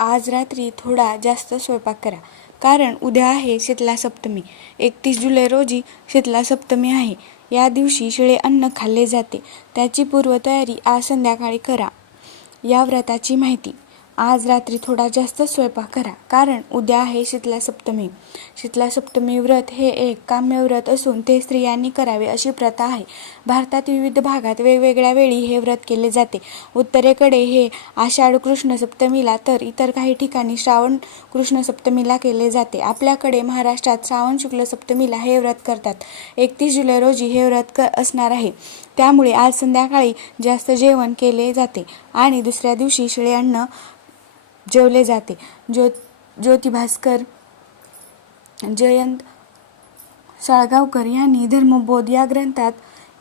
आज रात्री थोडा जास्त स्वयंपाक करा. कारण उद्या आहे शीतला सप्तमी एकतीस जुलै रोजी शीतला सप्तमी आहे. या दिवशी शिळे अन्न खाल्ले जाते. त्याची पूर्वतयारी आज संध्याकाळी करा. या व्रताची माहिती. आज रात्री थोडा जास्त स्वयंपाक करा. कारण उद्या आहे शीतला सप्तमी शीतला सप्तमी व्रत हे एक काम्य व्रत असून ते स्त्रियांनी करावे अशी प्रथा आहे. भारतात विविध भागात वेगवेगळ्या वेळी हे व्रत केले जाते. उत्तरेकडे हे आषाढ कृष्ण सप्तमीला तर इतर काही ठिकाणी श्रावण कृष्ण सप्तमीला केले जाते. आपल्याकडे महाराष्ट्रात श्रावण शुक्ल सप्तमीला हे व्रत करतात. एकतीस जुलै रोजी हे व्रत क असणार आहे. त्यामुळे आज संध्याकाळी जास्त जेवण केले जाते. आणि दुसऱ्या दिवशी शिळे अन्न जेवले जाते. ज्यो ज्योती भास्कर जयंत साळगावकर यांनी धर्मबोध या ग्रंथात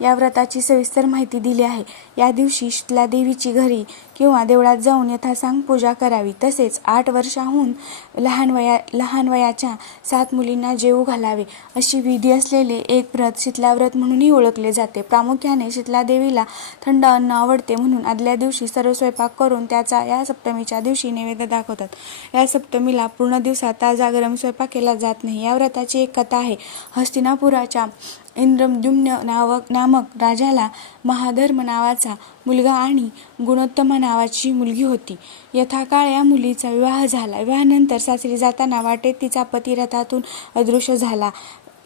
या व्रताची सविस्तर माहिती दिली आहे. या दिवशी शीतला देवीची घरी किंवा देवळात जाऊन यथासांग पूजा करावी. तसेच आठ वर्षाहून लहान वया लहान वयाच्या सात मुलींना जेवू घालावे. अशी विधी असलेले एक व्रत शीतला व्रत म्हणूनही ओळखले जाते. प्रामुख्याने शीतला देवीला थंड अन्न आवडते म्हणून आदल्या दिवशी सर्व स्वयंपाक करून त्याचा या सप्तमीच्या दिवशी नैवेद्य दाखवतात. या सप्तमीला पूर्ण दिवसात ताजा गरम स्वयंपाक केला जात नाही. या व्रताची एक कथा आहे. हस्तिनापुराच्या इंद्रद्युम्न नावक नामक राजाला महाधर्म नावाचा मुलगा आणि गुणोत्तमा नावाची मुलगी होती. यथाकाळ या मुलीचा विवाह झाला. विवाहानंतर सासरी जाताना वाटेत तिचा पती रथातून अदृश्य झाला.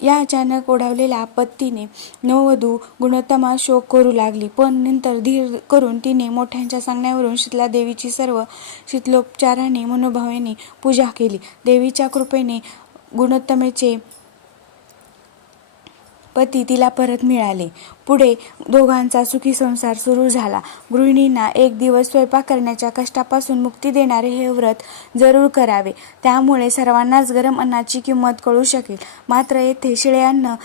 या अचानक ओढावलेल्या आपत्तीने नववधू गुणोत्तमा शोक करू लागली. पण नंतर धीर करून तिने मोठ्यांच्या सांगण्यावरून शीतला देवीची सर्व शीतलोपचाराने मनोभावेने पूजा केली. देवीच्या कृपेने गुणोत्तमेचे पती तिला परत मिळाले. पुढे दोघांचा सुखी संसार सुरू झाला. गृहिणींना एक दिवस स्वयंपाक करण्याच्या कष्टापासून मुक्ती देणारे हे व्रत जरूर करावे. त्यामुळे सर्वांनाच गरम अन्नाची किंमत कळू शकेल. मात्र येथे शिळे अन्न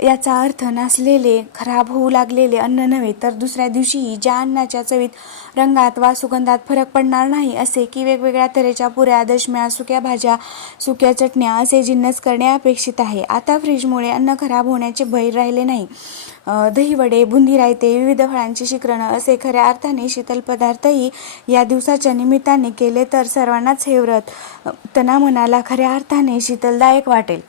याचा अर्थ नसलेले खराब होऊ लागलेले अन्न नव्हे तर दुसऱ्या दिवशीही ज्या अन्नाच्या चवीत रंगात वा सुगंधात फरक पडणार नाही असे की वेगवेगळ्या तऱ्हेच्या पुऱ्या दशम्या सुक्या भाज्या सुक्या चटण्या असे जिन्नस करणे अपेक्षित आहे. आता फ्रीजमुळे अन्न खराब होण्याचे भय राहिले नाही. दहीवडे बुंदी रायते विविध फळांची शिकरणं असे खऱ्या अर्थाने शीतल पदार्थही या दिवसाच्या निमित्ताने केले तर सर्वांनाच हे व्रत तना तनामनाला खऱ्या अर्थाने शीतलदायक वाटेल.